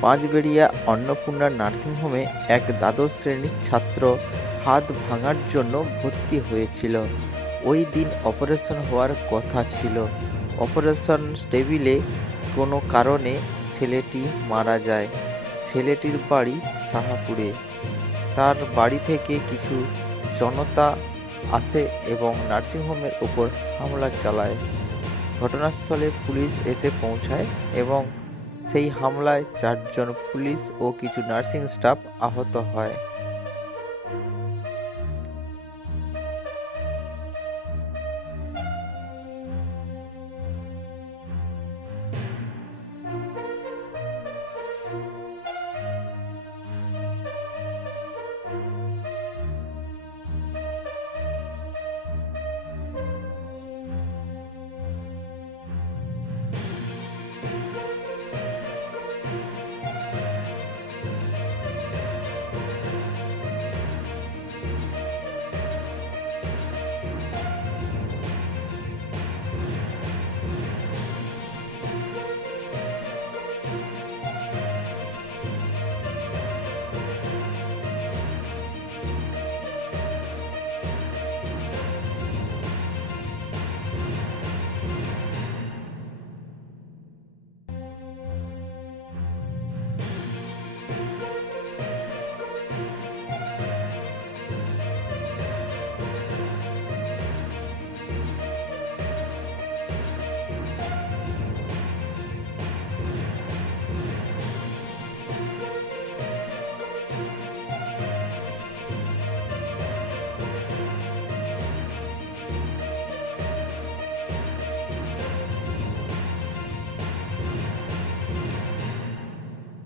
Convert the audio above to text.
পাঁচবেড়িয়া অন্নপূর্ণা নার্সিংহোমে এক দ্বাদশ শ্রেণির ছাত্র হাত ভাঙার জন্য ভর্তি হয়েছিল। ওই দিন অপারেশন হওয়ার কথা ছিল। অপারেশন টেবিলে কোনো কারণে ছেলেটি মারা যায়। ছেলেটির বাড়ি সাহাপুরে। তার বাড়ি থেকে কিছু জনতা আসে এবং নার্সিংহোমের উপর হামলা চালায়। ঘটনাস্থলে পুলিশ এসে পৌঁছায় এবং সেই হামলায় চারজন পুলিশ ও কিছু নার্সিং স্টাফ আহত হয়।